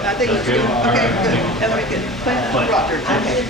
I think it's good. Okay, good. Hillary good. Roger. Okay.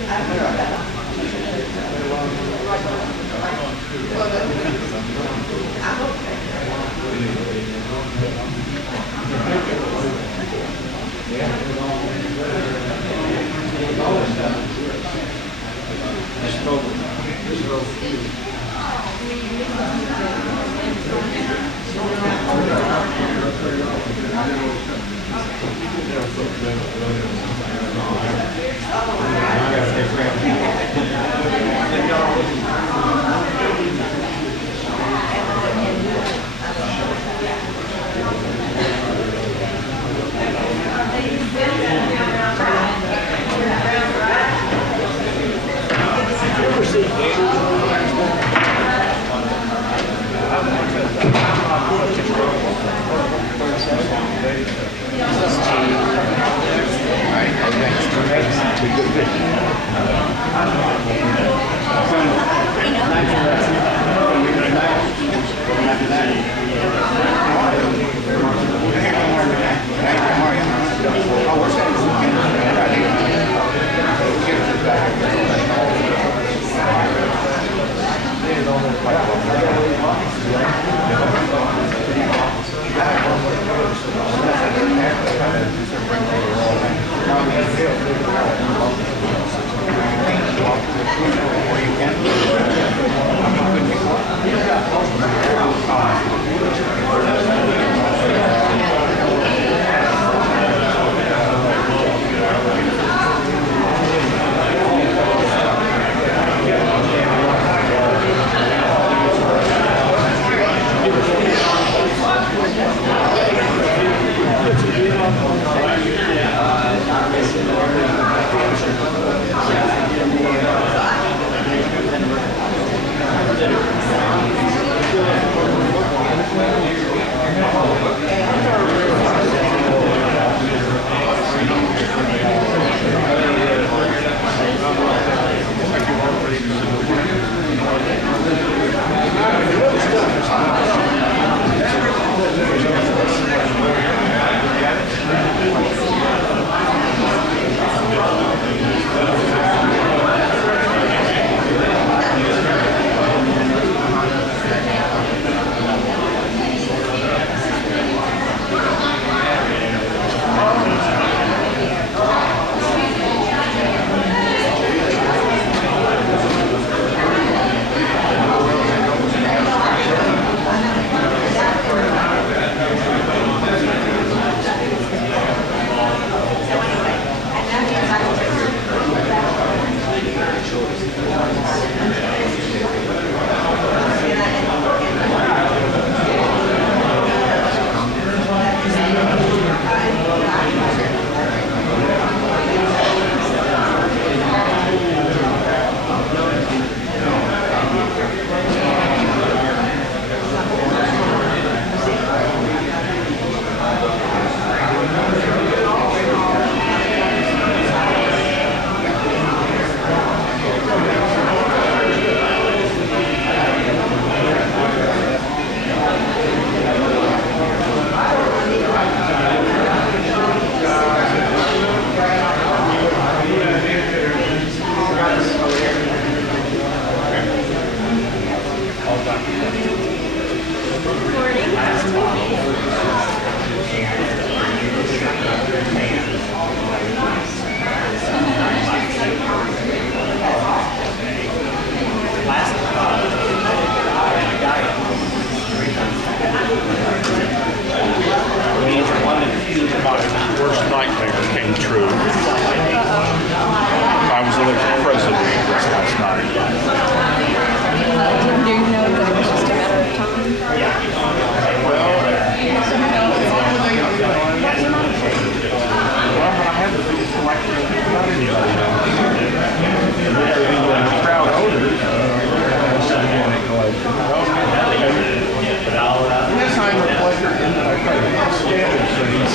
Worst nightmare came true. I was elected president last night. Do you know that it was just a matter of time? Well, when I had the biggest election, not anybody knows. The crowd voters, yes, I'm a pleasure in that I try to establish things,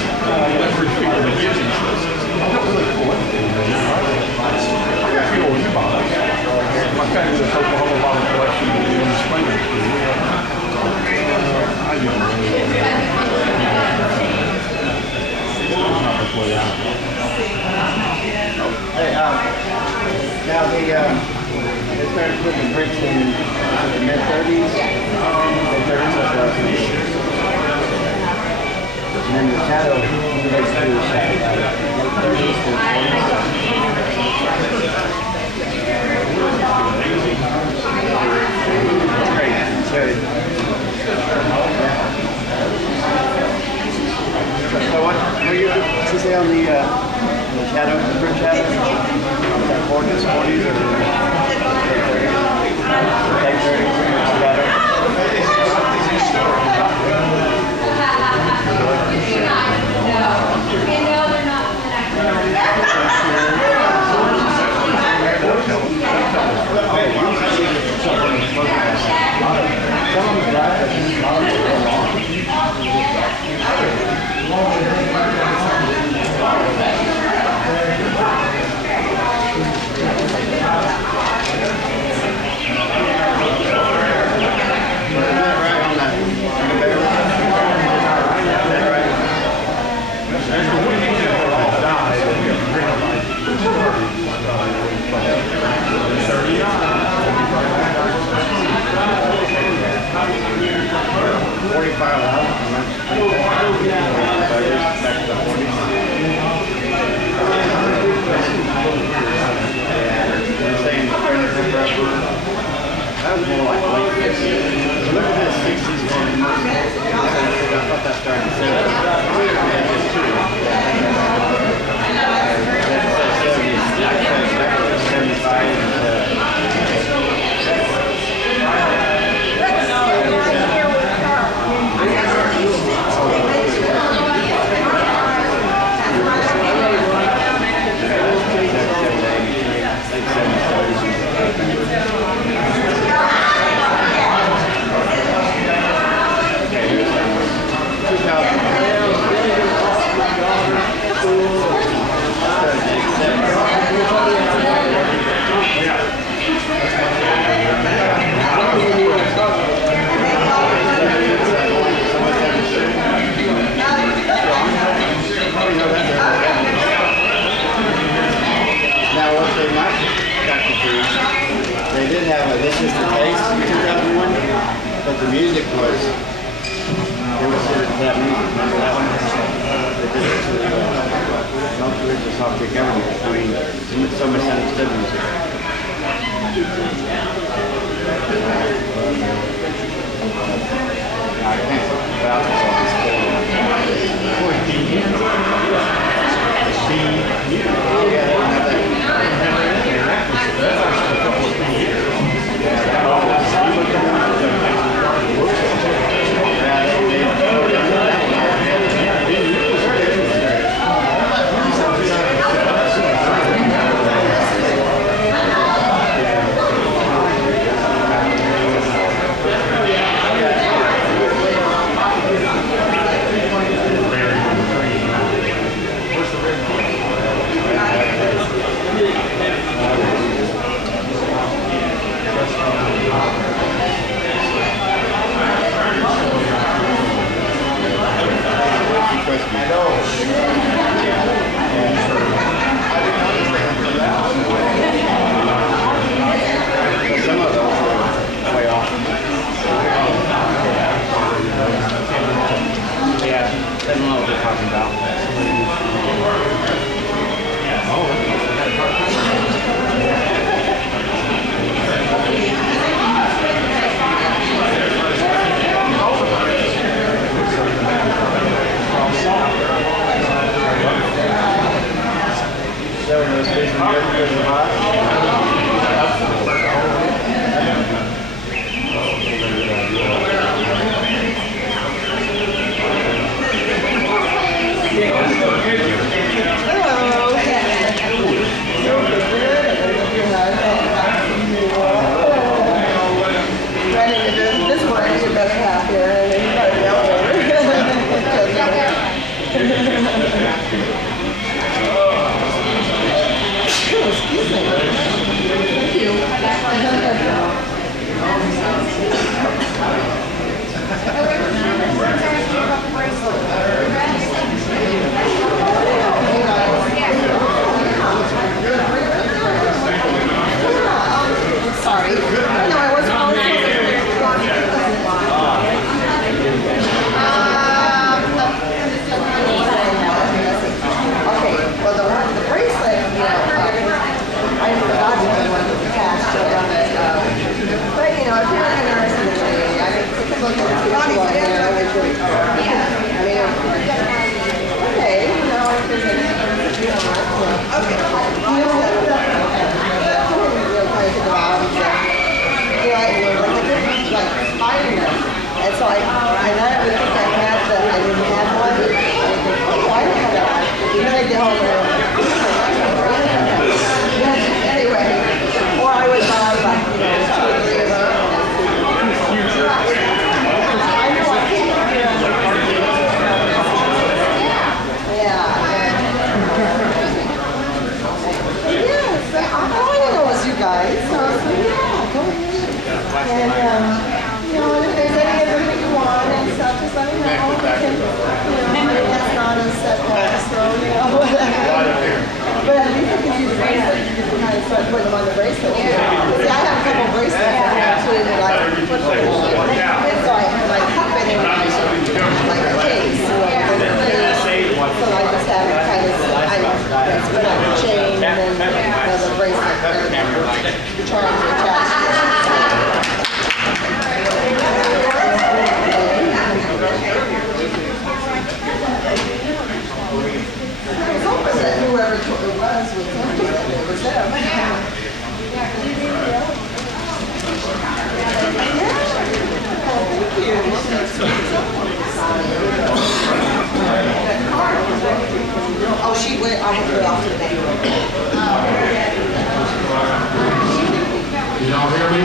leverage people to use these things. I don't really collect anything. I got people who buy. My way out. Hey, now they started putting bricks in the mid-30s. And then the shadow, they do the shadow, late 30s to 40s. Great, good. So what were you to say on the shadow, the brick shadow? Was that 40s or late 30s shadow? Hello. put them on the bracelet. See, I have a couple bracelets in there too that I put them on. And so I keep it in like a case. So I just have it kind of, put on the chain and then the bracelet and charge attached to it. I was hoping that whoever it was interested, it was them. Oh, she went, I went off to the bank. Can y'all hear me?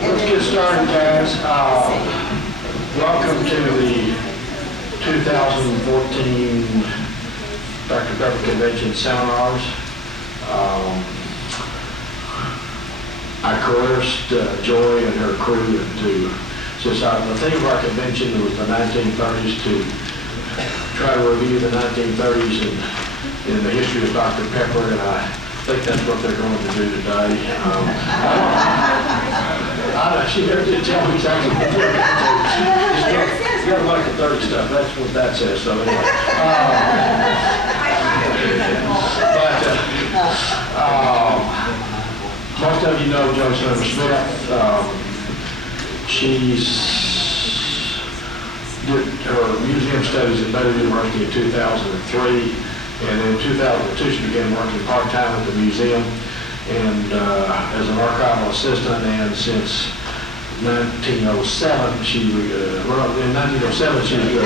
Let's get started, guys. Welcome to the 2014 Dr. Pepper Convention seminars. I coerced Joy and her crew into, since the theme of our convention was the 1930s, to try to review the 1930s in the history of Dr. Pepper, and I think that's what they're going to do today. She never did tell me exactly what they're going to do. You gotta like the 30 stuff, that's what that says, so anyway. Most of you know Joy Summar-Smith. She's did her museum studies at Baylor University in 2003, and in 2002 she began working part-time at the museum and as an archival assistant, and since 1907 she well, in 1907 she was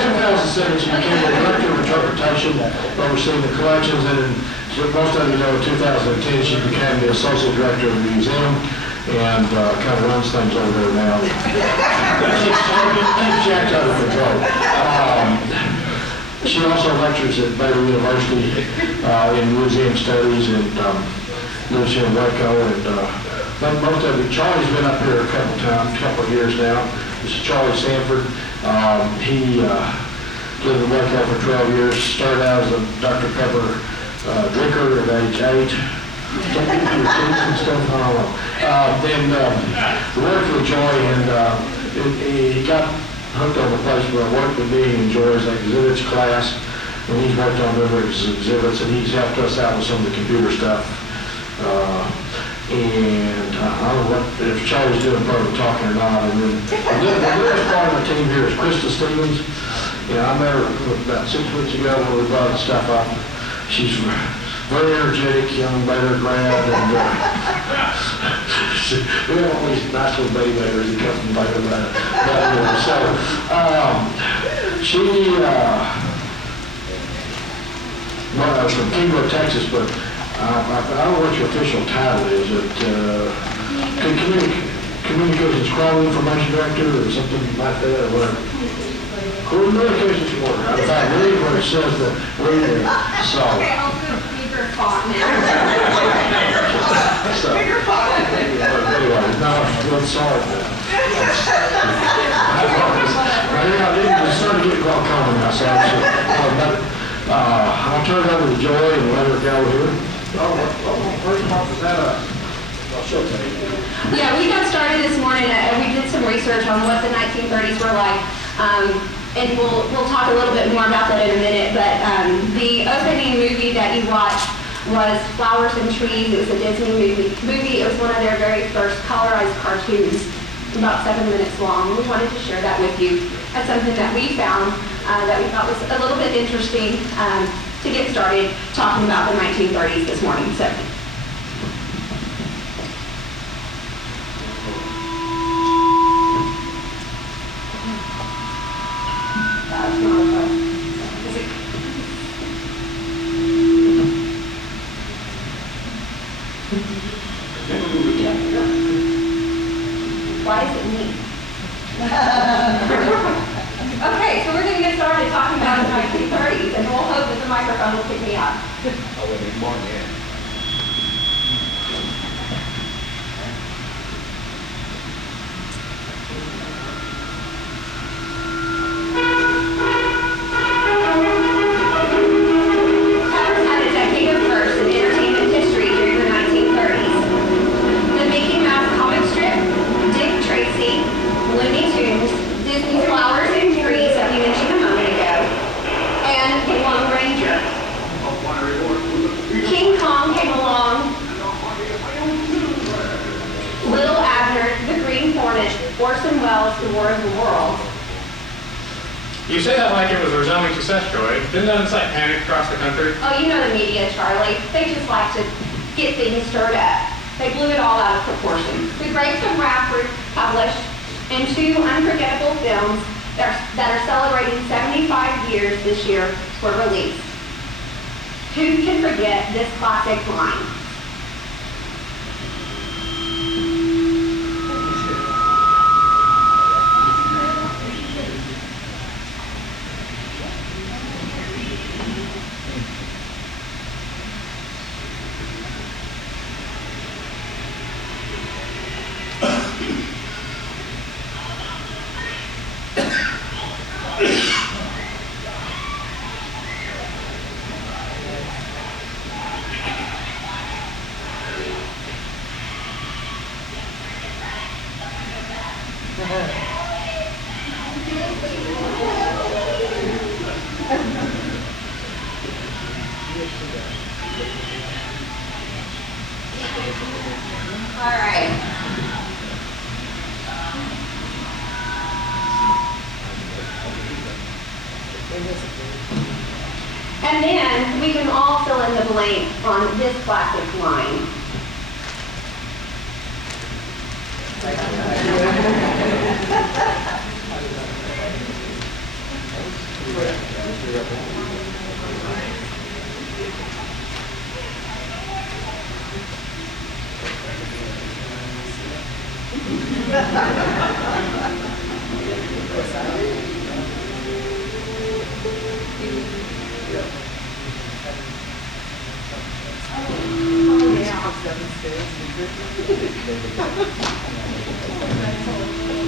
2007 she became the director of interpretation, overseeing the collections, and most of you know in 2010 she became the associate director of the museum and kind of runs things over there now. She's jacked out of control. She also lectures at Baylor University in museum studies and lives here in Waco. And most of you, Charlie's been up here a couple of years now. This is Charlie Stanford. He lived in Waco for 12 years. Started out as a Dr. Pepper drinker at age 8. And stuff. Then worked with Joy, and he got hooked on the place where I worked with me and Joy's exhibits class, and he's worked on numerous exhibits, and he's helped us out with some of the computer stuff. And I don't know if Charlie's doing part of the talking or not. And then the newest part of the team here is Krista Stephens. I met her about 6 weeks ago when we brought the stuff up. She's very energetic, young Baylor grad, and we have all these nice little baby Baylors that come from Baylor. So she from Kingbrook, Texas, but I don't know what your official title is. Communications Quality Information Director or something like that, or whatever. Communications Coordinator. In fact, read what it says that we're solid. So, anyway, no, I'm sorry. I didn't start to get glaucoma now, so I'll turn it over to Joy and let her go here. First off, is that I'll show you. Yeah, we got started this morning and we did some research on what the 1930s were like. And we'll talk a little bit more about that in a minute, but the opening movie that you watched was Flowers and Trees. It was a Disney movie. It was one of their very first colorized cartoons, about 7 minutes long. We wanted to share that with you. That's something that we found that we thought was a little bit interesting to get started talking about the 1930s this morning. So. Why is it me? Okay, so we're going to get started talking about the 1930s, and we'll hope that the microphone will pick me up. Orson Welles' The War of the Worlds. You say that like it was a resounding success, Joy. Didn't that incite panic across the country? Oh, you know the media, Charlie. They just like to get things stirred up. They blew it all out of proportion. The Grapes of Wrath were published, and 2 unforgettable films that are celebrating 75 years this year were released. Who can forget this classic line? All right. And then we can all fill in the blank on this classic line.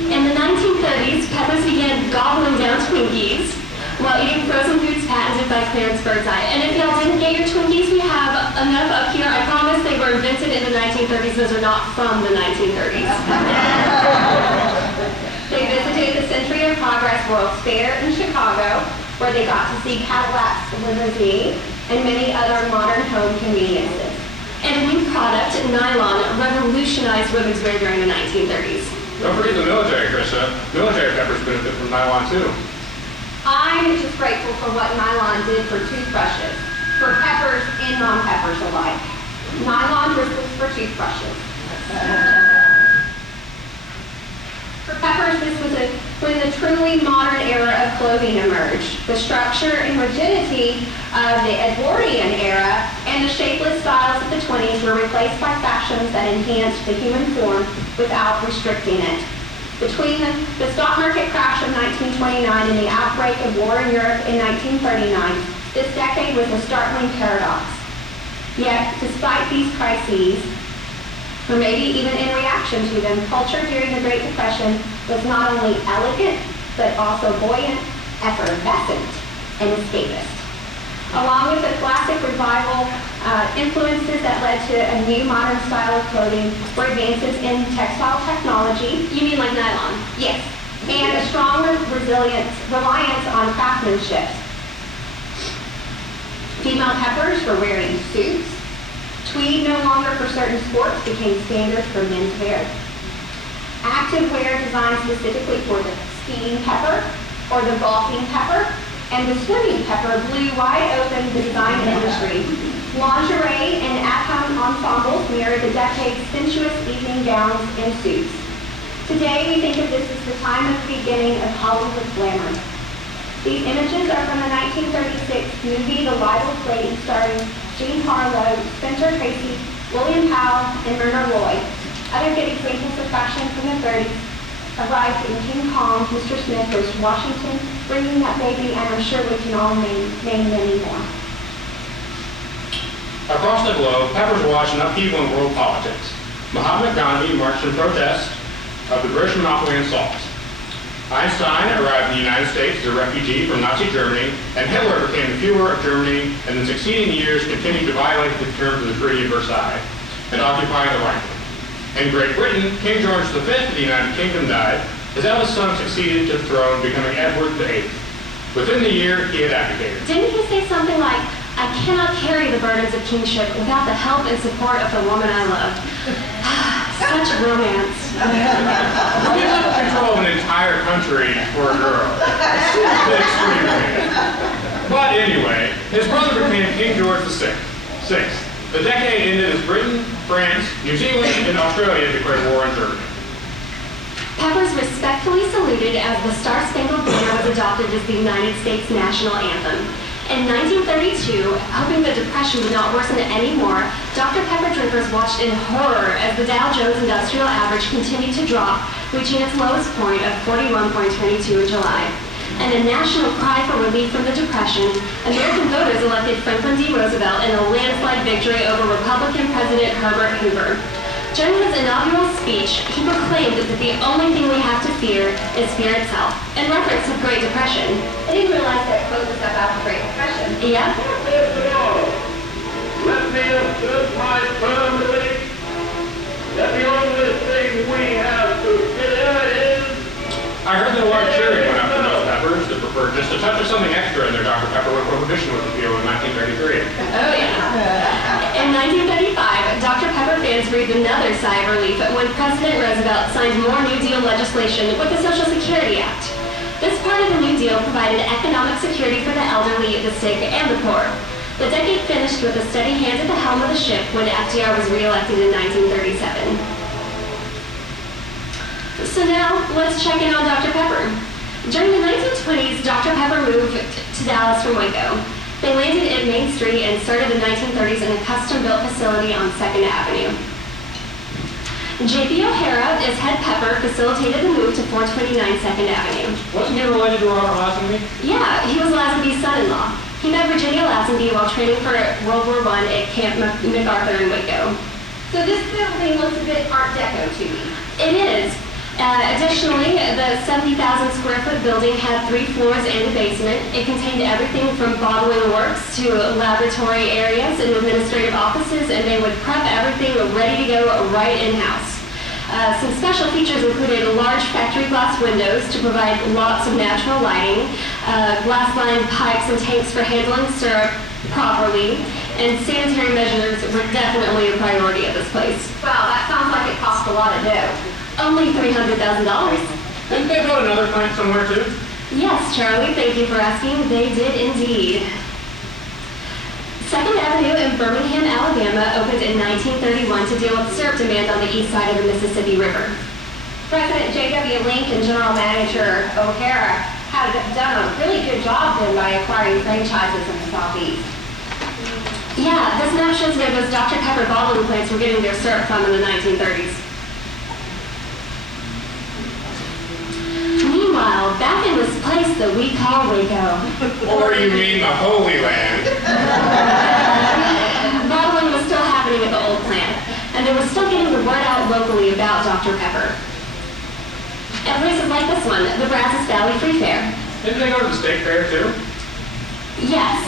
In the 1930s, Peppers began gobbling down Twinkies while eating frozen foods patented by Clarence Birdseye. And if y'all didn't get your Twinkies, we have enough up here. I promise they were invented in the 1930s. Those are not from the 1930s. They visited the Century of Progress World's Fair in Chicago, where they got to see Cadillac's limousine and many other modern home conveniences. And a new product, nylon, revolutionized women's wear during the 1930s. Don't forget the military, Krista. Military peppers benefit from nylon too. I'm just grateful for what nylon did for toothbrushes, for peppers and non-peppers alike. Nylon bristles for toothbrushes. For peppers, this was when the truly modern era of clothing emerged. The structure and rigidity of the Edwardian era and the shapeless styles of the 20s were replaced by fashions that enhanced the human form without restricting it. Between the stock market crash of 1929 and the outbreak of war in Europe in 1939, this decade was a startling paradox. Yet, despite these crises, or maybe even in reaction to them, culture during the Great Depression was not only elegant, but also buoyant, effervescent, and escapist. Along with the classic revival influences that led to a new modern style of clothing were advances in textile technology. You mean like nylon? Yes, and a strong reliance on craftsmanship. Female peppers were wearing suits. Tweed, no longer for certain sports, became standard for men's wear. Active wear designed specifically for the skiing pepper or the golfing pepper and the swimming pepper blew wide open the design industry. Lingerie and at-home ensembles mirrored the decade's sensuous evening gowns and suits. Today, we think of this as the time of the beginning of Hollywood glamour. These images are from the 1936 movie The Libeled Lady, starring Jean Harlow, Spencer Tracy, William Powell, and Myrna Loy. Other good examples of fashion from the 30s arrived in King Kong, Mr. Smith goes to Washington, bringing that baby, and I'm sure we can all name many more. Across the globe, peppers watched an upheaval in world politics. Mahatma Gandhi marched in protest of the British monopoly on salt. Einstein arrived in the United States as a refugee from Nazi Germany, and Hitler became the Führer of Germany, and in the succeeding years continued to violate the terms of the Treaty of Versailles and occupy the Rhine. In Great Britain, King George V of the United Kingdom died. His eldest son succeeded to the throne, becoming Edward VIII. Within the year, he had abdicated. Didn't he say something like, I cannot carry the burdens of kingship without the help and support of the woman I love? Such romance. He left control of an entire country for a girl. It's extreme. But anyway, his brother became King George VI. The decade ended as Britain, France, New Zealand, and Australia declared war on Germany. Pepper is respectfully saluted as the Star-Spangled Banner was adopted as the United States national anthem. In 1932, hoping the Depression would not worsen anymore, Dr. Pepper drinkers watched in horror as the Dow Jones Industrial Average continued to drop, reaching its lowest point of 41.22 in July. And a national cry for relief from the Depression, American voters elected Franklin D. Roosevelt in a landslide victory over Republican President Herbert Hoover. During his inaugural speech, he proclaimed that the only thing we have to fear is fear itself, in reference to the Great Depression. I didn't realize that quote was about the Great Depression. Yeah? Let me assert my firm belief that the only thing we have to fear is... I heard that a large jury went up to those peppers that preferred just a touch of something extra in their Dr. Pepper when Prohibition was repealed in 1933. Oh, yeah. In 1935, Dr. Pepper fans breathed another sigh of relief when President Roosevelt signed more New Deal legislation with the Social Security Act. This part of the New Deal provided economic security for the elderly, the sick, and the poor. The decade finished with a steady hand at the helm of the ship when FDR was reelected in 1937. So now, let's check in on Dr. Pepper. During the 1920s, Dr. Pepper moved to Dallas from Waco. They landed at Main Street and started the 1930s in a custom-built facility on 2nd Avenue. J.P. O'Hara, as head Pepper, facilitated the move to 429 2nd Avenue. Wasn't he related to Robert Lazenby? Yeah, he was Lazenby's son-in-law. He met Virginia Lazenby while training for World War I at Camp MacArthur in Waco. So this building looks a bit Art Deco to me. It is. Additionally, the 70,000 square foot building had 3 floors and a basement. It contained everything from bottling works to laboratory areas and administrative offices, and they would prep everything ready to go right in-house. Some special features included large factory glass windows to provide lots of natural lighting, glass-lined pipes and tanks for handling syrup properly, and sanitary measures were definitely a priority at this place. Wow, that sounds like it cost a lot of dough. Only $300,000. Didn't they build another plant somewhere too? Yes, Charlie, thank you for asking. They did indeed. 2nd Avenue in Birmingham, Alabama opened in 1931 to deal with syrup demand on the east side of the Mississippi River. President J.W. Lincoln and General Manager O'Hara had done a really good job then by acquiring franchises in the Southeast. Yeah, this map shows where those Dr. Pepper bottling plants were getting their syrup from in the 1930s. Meanwhile, back in this place that we call Waco. Or you mean the Holy Land? Bottling was still happening at the old plant, and they were still getting the word out locally about Dr. Pepper. At places like this one, the Brazos Valley Free Fair. Didn't they go to the state fair too? Yes,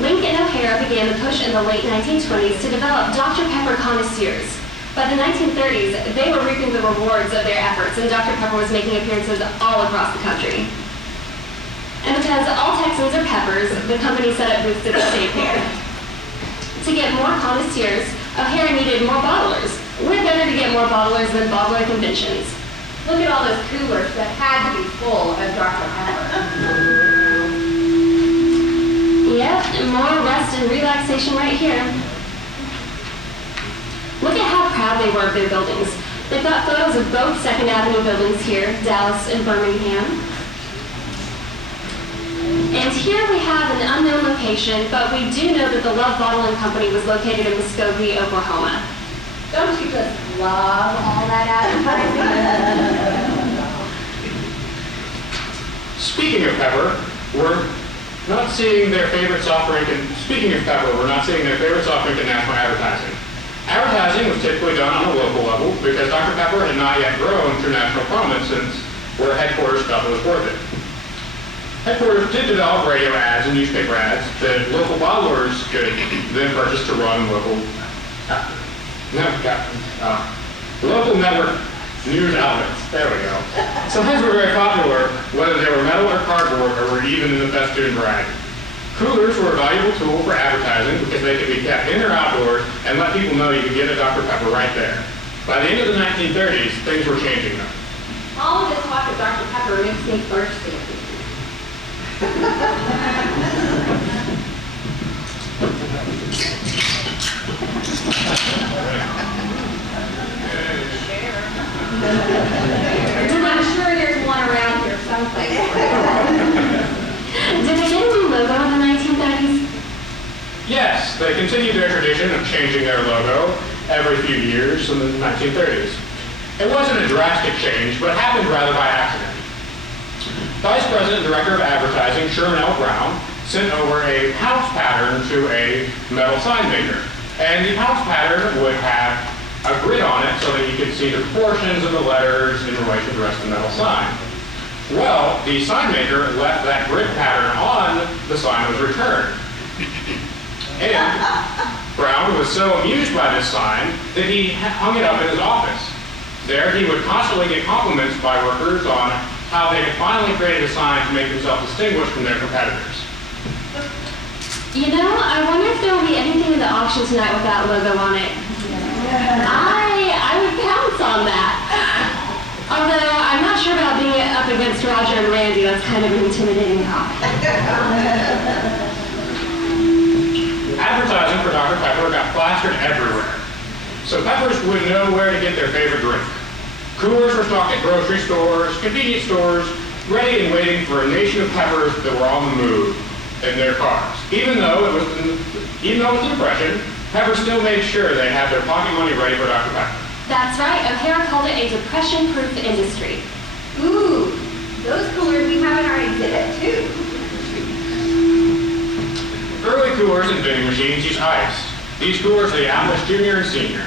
Link and O'Hara began the push in the late 1920s to develop Dr. Pepper connoisseurs. By the 1930s, they were reaping the rewards of their efforts, and Dr. Pepper was making appearances all across the country. And because all Texans are Peppers, the company set up booths at the state fair. To get more connoisseurs, O'Hara needed more bottlers. We're better to get more bottlers than bottler conventions. Look at all those coolers that had to be full of Dr. Pepper. Yep, and more rest and relaxation right here. Look at how proud they were of their buildings. They've got photos of both 2nd Avenue buildings here, Dallas and Birmingham. And here we have an unknown location, but we do know that the Love Bottling Company was located in Muskogee, Oklahoma. Don't you just love all that advertising? Speaking of Pepper, we're not seeing their favorite soft drink in national advertising. Advertising was typically done on a local level because Dr. Pepper had not yet grown to national prominence since where headquarters felt it was worth it. Headquarters did develop radio ads and newspaper ads that local bottlers could then purchase to run local network news outlets. There we go. Sometimes were very popular, whether they were metal or cardboard or were even in the festoon variety. Coolers were a valuable tool for advertising because they could be kept in or outdoors and let people know you could get a Dr. Pepper right there. By the end of the 1930s, things were changing though. All of this talk of Dr. Pepper makes me thirsty. I'm sure there's one around here someplace. Did they get a new logo in the 1930s? Yes, they continued their tradition of changing their logo every few years in the 1930s. It wasn't a drastic change, but happened rather by accident. Vice President and Director of Advertising Sherman L. Brown sent over a pouch pattern to a metal sign maker. And the pouch pattern would have a grid on it so that you could see the proportions of the letters in relation to the rest of the metal sign. Well, the sign maker left that grid pattern on the sign that was returned. And Brown was so amused by this sign that he hung it up in his office. There he would constantly get compliments by workers on how they had finally created a sign to make themselves distinguished from their competitors. You know, I wonder if there will be anything in the auction tonight with that logo on it. I would pounce on that. Although I'm not sure about being up against Roger and Randy. That's kind of intimidating. Advertising for Dr. Pepper got plastered everywhere, so Peppers would know where to get their favorite drink. Coolers were stocked at grocery stores, convenience stores, ready and waiting for a nation of Peppers that were on the move in their cars. Even though it was the Depression, Pepper still made sure they had their pocket money ready for Dr. Pepper. That's right. O'Hara called it a depression-proof industry. Ooh, those coolers we have in our exhibit too. Early coolers and vending machines used ice. These coolers are the Atlas Junior and Senior.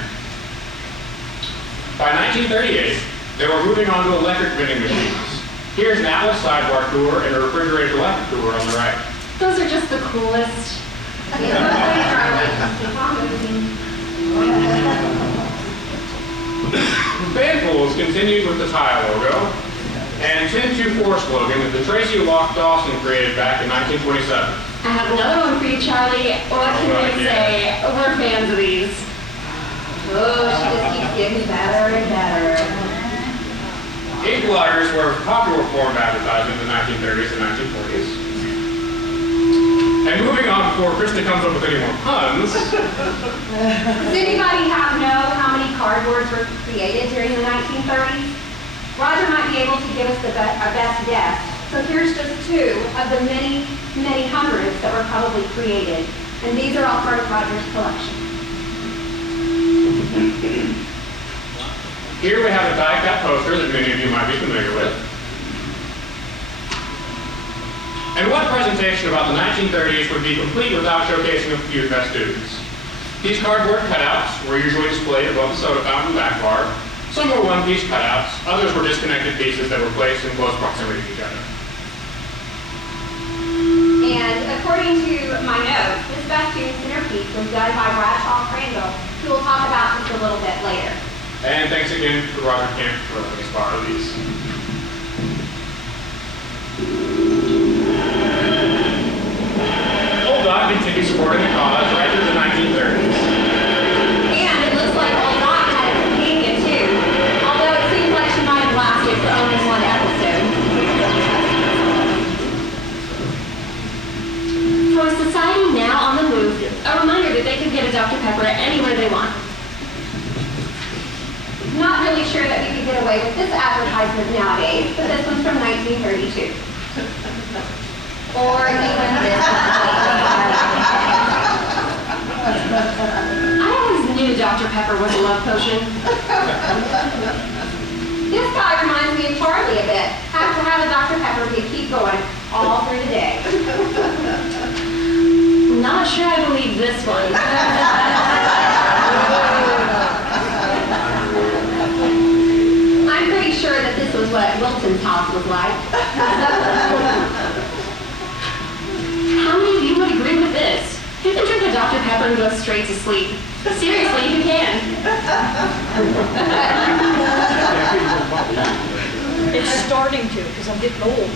By 1938, they were moving on to electric vending machines. Here's an Atlas sidebar cooler and a refrigerated electric cooler on the right. Those are just the coolest. Fan pools continued with the tile logo and 1024 slogan that the Tracy Locke Dawson created back in 1927. I have another one for you, Charlie. What can we say? We're fans of these. Oh, she just keeps getting better and better. Ink blotters were a popular form of advertising in the 1930s and 1940s. And moving on before Krista comes up with any more puns. Does anybody know how many cardboards were created during the 1930s? Roger might be able to give us our best guess. So here's just two of the many, many hundreds that were probably created. And these are all part of Roger's collection. Here we have a die-cut poster that many of you might be familiar with. And what presentation about the 1930s would be complete without showcasing a few best students? These cardboard cutouts were usually displayed above the soda fountain back bar. Some were one-piece cutouts, others were disconnected pieces that were placed in close proximity to each other. And according to my notes, this best student centerpiece was done by Bradshaw Crandall, who we'll talk about just a little bit later. And thanks again to Roger Kemp for letting us borrow these. Old Dot continued supporting the cause right through the 1930s. And it looks like Old Dot had a companion too, although it seems like she might have lasted for only one episode. For a society now on the move, a reminder that they can get a Dr. Pepper anywhere they want. Not really sure that we could get away with this advertisement nowadays, but this one's from 1932. Or even this one. I always knew Dr. Pepper was a love potion. This guy reminds me of Charlie a bit. Have to have a Dr. Pepper to keep going all through the day. Not sure I believe this one. I'm pretty sure that this was what Wilson's house was like. How many of you would agree with this? You can drink a Dr. Pepper and go straight to sleep. Seriously, you can. It's starting to, because I'm getting old.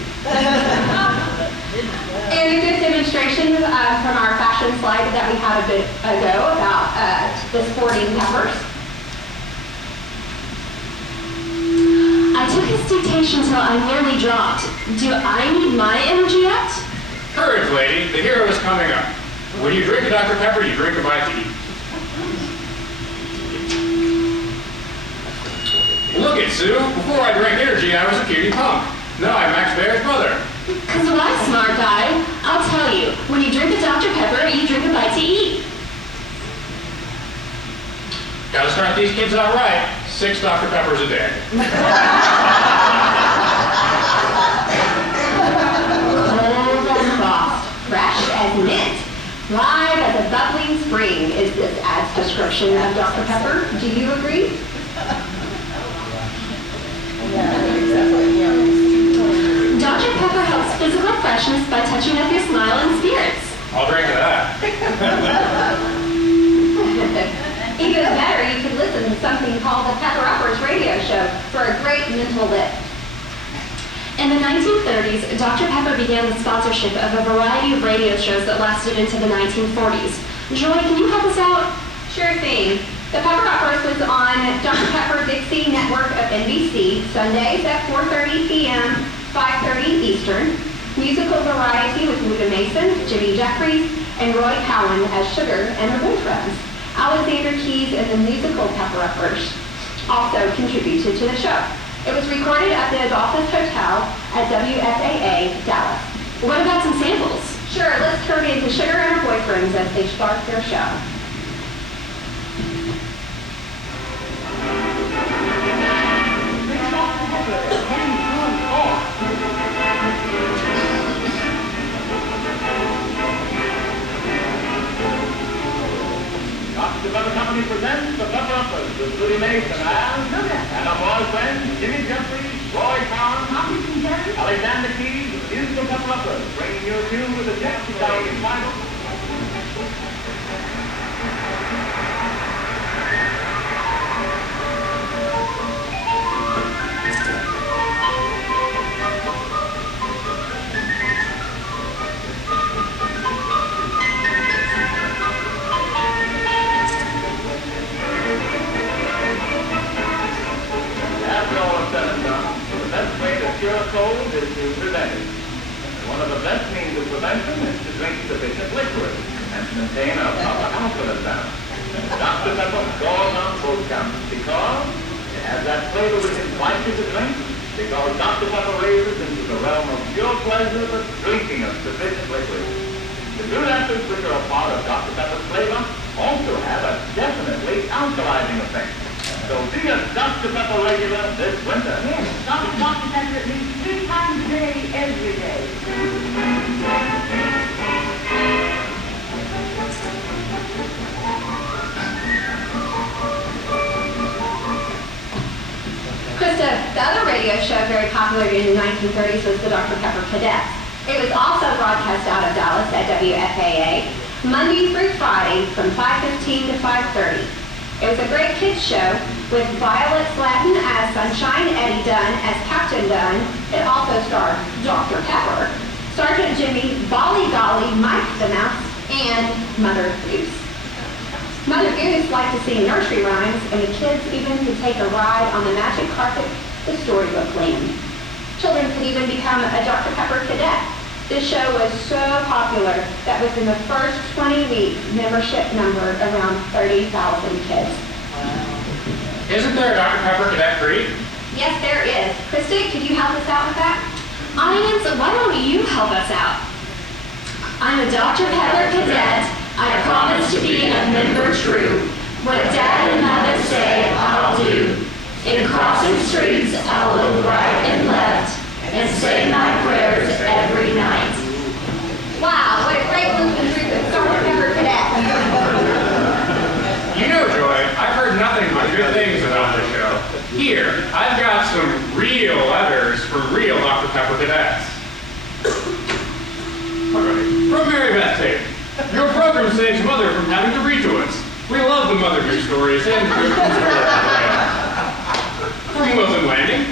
And a good demonstration from our fashion slide that we had a bit ago about the sporting peppers. took his dictation till I nearly dropped. Do I need my energy yet? Courage, lady. The hero is coming up. When you drink a Dr. Pepper, you drink a bite to eat. Look it, Sue. Before I drank energy, I was a cutie punk. Now I'm Max Bear's brother. Cause what, smart guy? I'll tell you, when you drink a Dr. Pepper, you drink a bite to eat. Gotta start these kids out right. 6 Dr. Peppers a day. Cold as frost, fresh as mint, live as a bubbling spring is this ad's description of Dr. Pepper. Do you agree? Dr. Pepper helps physical freshness by touching up your smile and spirits. I'll drink to that. Even better, you could listen to something called the Pepper Uppers radio show for a great mental lift. In the 1930s, Dr. Pepper began the sponsorship of a variety of radio shows that lasted into the 1940s. Joy, can you help us out? Sure thing. The Pepper Uppers was on Dr. Pepper Dixie Network of NBC, Sundays at 4:30 p.m., 5:30 Eastern. Musical variety with Luda Mason, Jimmy Jeffries, and Roy Cowan as Sugar and her boyfriends. Alexander Keys and the musical Pepper Uppers also contributed to the show. It was recorded at the Adolphus Hotel at WFAA, Dallas. What about some samples? Sure, let's turn into Sugar and her boyfriends as they start their show. The Pepper Company presents the Pepper Uppers with Judy Mason and our boyfriend, Jimmy Jeffries, Roy Cowan, Alexander Keys, and the musical Pepper Uppers, bringing you a tune with a Jackson Italian title. Cure cold is to prevent it. One of the best means of prevention is to drink sufficient liquid and maintain a proper alkaline balance. Dr. Pepper scores on both counts because it has that flavor which invites you to drink, because Dr. Pepper raises into the realm of pure pleasure the drinking of sufficient liquid. The good acids which are a part of Dr. Pepper's flavor also have a definitely alkalizing effect. So be a Dr. Pepper regular this winter. Yes, Dr. Pepper at least 3 times a day, every day. Krista, the other radio show very popular in the 1930s was the Dr. Pepper Cadets. It was also broadcast out of Dallas at WFAA, Monday through Friday from 5:15 to 5:30. It was a great kids show with Violet Slatton as Sunshine, Eddie Dunn as Captain Dunn. It also starred Dr. Pepper, Sergeant Jimmy, Bolly Golly, Mike the Mouse, and Mother Goose. Mother Goose liked to sing nursery rhymes, and the kids even could take a ride on the magic carpet, the storybook land. Children could even become a Dr. Pepper cadet. This show was so popular that within the first 20 weeks, membership numbered around 30,000 kids. Isn't there a Dr. Pepper Cadet Creek? Yes, there is. Krista, could you help us out with that? Audience, why don't you help us out? I'm a Dr. Pepper cadet. I promise to be a member true. What Dad and Mother say, I'll do. In crossing streets, I'll look right and left and say my prayers every night. Wow, what a great movement through the Dr. Pepper cadet. You know, Joy, I've heard nothing but good things about this show. Here, I've got some real letters from real Dr. Pepper cadets. From Mary Beth Tate. Your program saves Mother from having to read to us. We love the Mother Goose stories and the good stories. From Wilson Landing.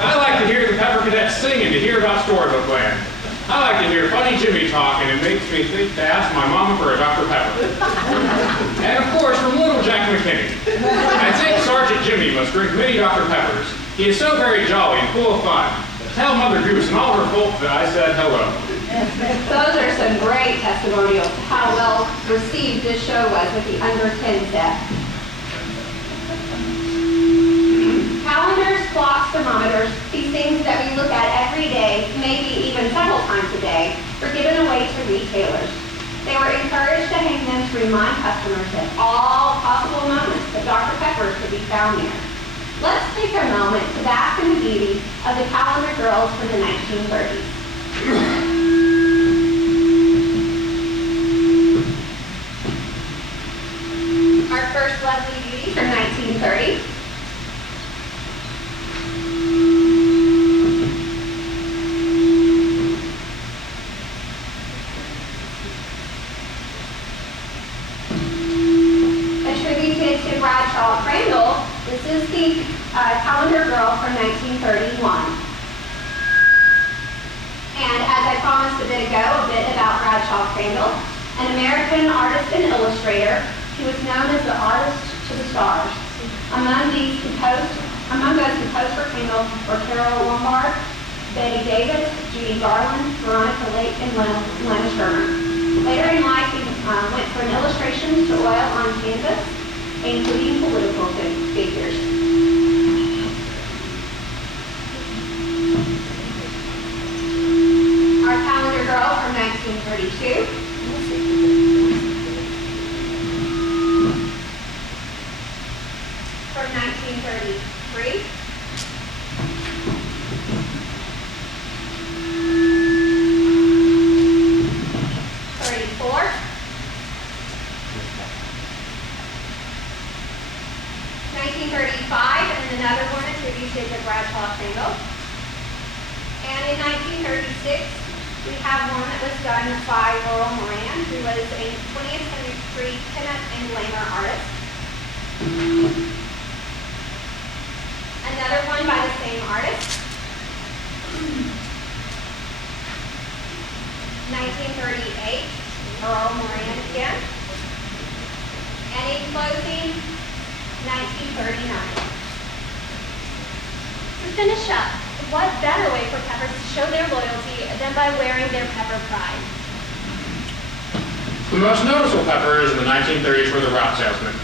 I like to hear the Pepper Cadets sing and to hear about Storybook Land. I like to hear funny Jimmy talk, and it makes me think to ask my mama for a Dr. Pepper. And of course, from Little Jack McKinney. I think Sergeant Jimmy must drink many Dr. Peppers He is so very jolly and full of fun. Tell Mother Goose and all her folks that I said hello. Those are some great testimonials to how well received this show was with the under 10 set. Calendars, clocks, thermometers, these things that we look at every day, maybe even several times a day, were given away to retailers. They were encouraged to hang them to remind customers at all possible moments that Dr. Pepper could be found there. Let's take a moment to bask in the beauty of the calendar girls from the 1930s. Our first lovely beauty from 1930. Attributed to Bradshaw Crandall, this is the calendar girl from 1931. And as I promised a bit ago, a bit about Bradshaw Crandall, an American artist and illustrator. He was known as the artist to the stars. Among those who posed for Crandall were Carol Lombard, Betty Davis, Judy Garland, Veronica Lake, and Lena Sherman. Later in life, he went from illustrations to oil on canvas, including political figures. Our calendar girl from 1932. From 1933. 34. 1935, and another one attributed to Bradshaw Crandall. And in 1936, we have one that was done by Laurel Moran, who was a 20th century pinup and glamour artist. Another one by the same artist. 1938, Laurel Moran again. And in closing, 1939. To finish up, what better way for Peppers to show their loyalty than by wearing their Pepper pride? The most noticeable Peppers in the 1930s were the route salesmen.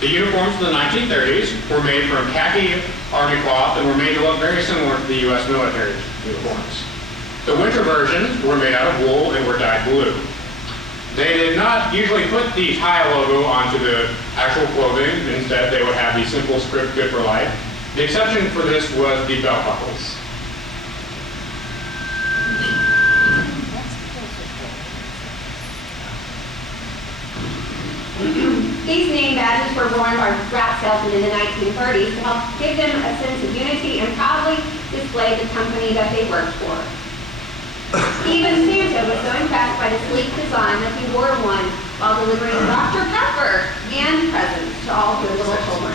The uniforms of the 1930s were made from khaki army cloth and were made to look very similar to the U.S. military uniforms. The winter versions were made out of wool and were dyed blue. They did not usually put the tie logo onto the actual clothing. Instead, they would have the simple script "Good for Life." The exception for this was the belt buckles. These name badges were worn by route salesmen in the 1930s to help give them a sense of unity and proudly display the company that they worked for. Even Santa was so impressed by the sleek design that he wore one while delivering Dr. Pepper and presents to all the little children.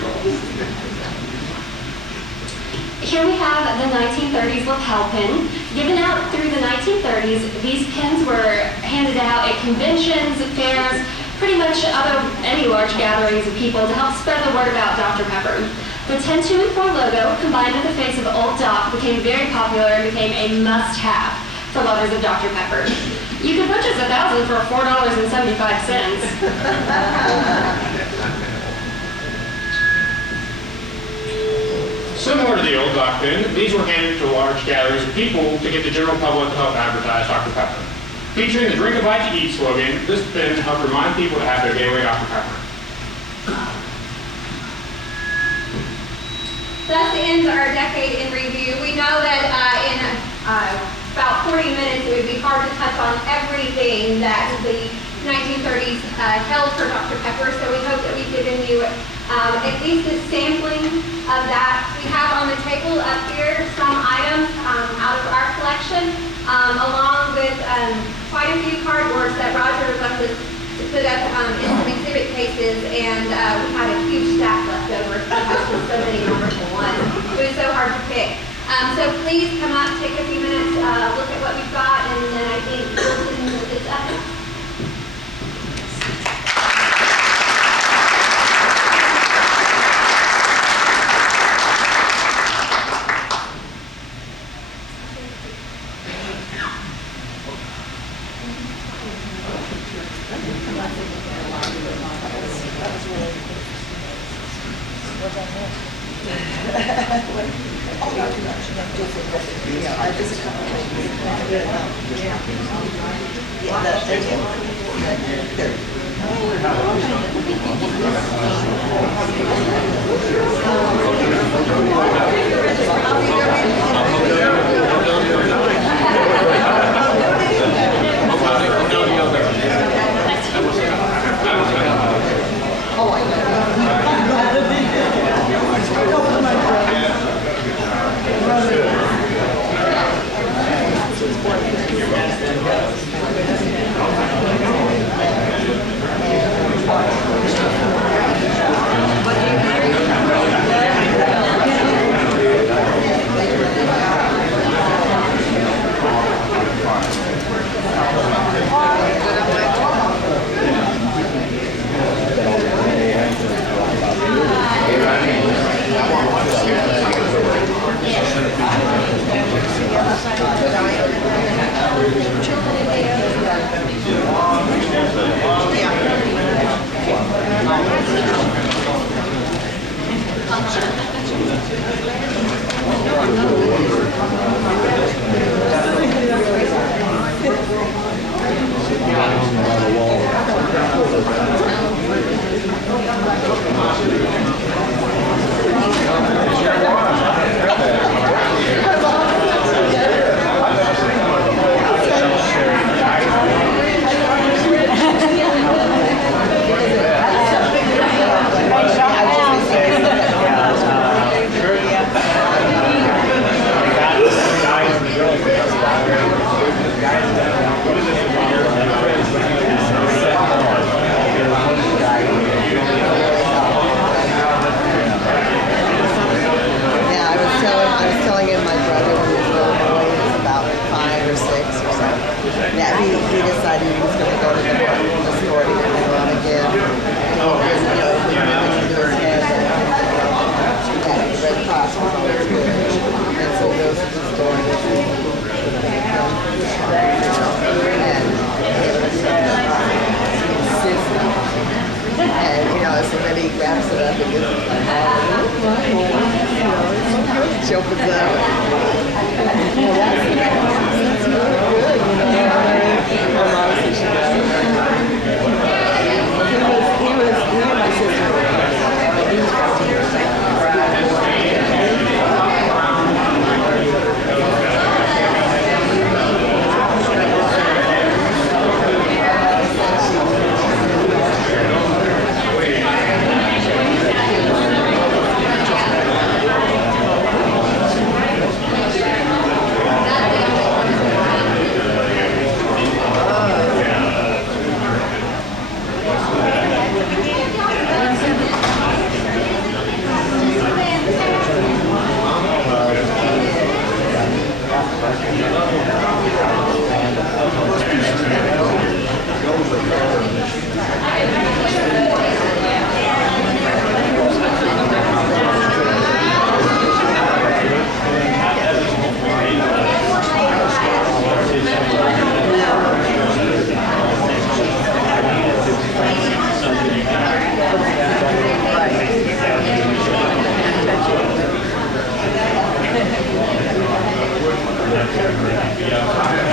Here we have the 1930s lapel pin. Given out through the 1930s, these pins were handed out at conventions, fairs, pretty much any large gatherings of people to help spread the word about Dr. Pepper. The 10, 2, and 4 logo, combined with the face of Old Doc, became very popular and became a must-have for lovers of Dr. Pepper. You can purchase 1,000 for $4.75. Similar to the Old Doc pin, these were handed to large gatherings of people to get the general public to help advertise Dr. Pepper. Featuring the "Drink a Bite to Eat" slogan, this pin helped remind people to have their daily Dr. Pepper. Thus ends our decade in review. We know that in about 40 minutes it would be hard to touch on everything that the 1930s held for Dr. Pepper, so we hope that we've given you at least a sampling of that. We have on the table up here some items out of our collection, along with quite a few cardboards that Roger left us to put up in some exhibit cases, and we had a huge stack left over because there's so many numbers in one. It was so hard to pick. So please come up, take a few minutes, look at what we've got, and then I think it's up next. Yeah, just a couple of things. Yeah, thank you. Good. Oh, I know. Yeah.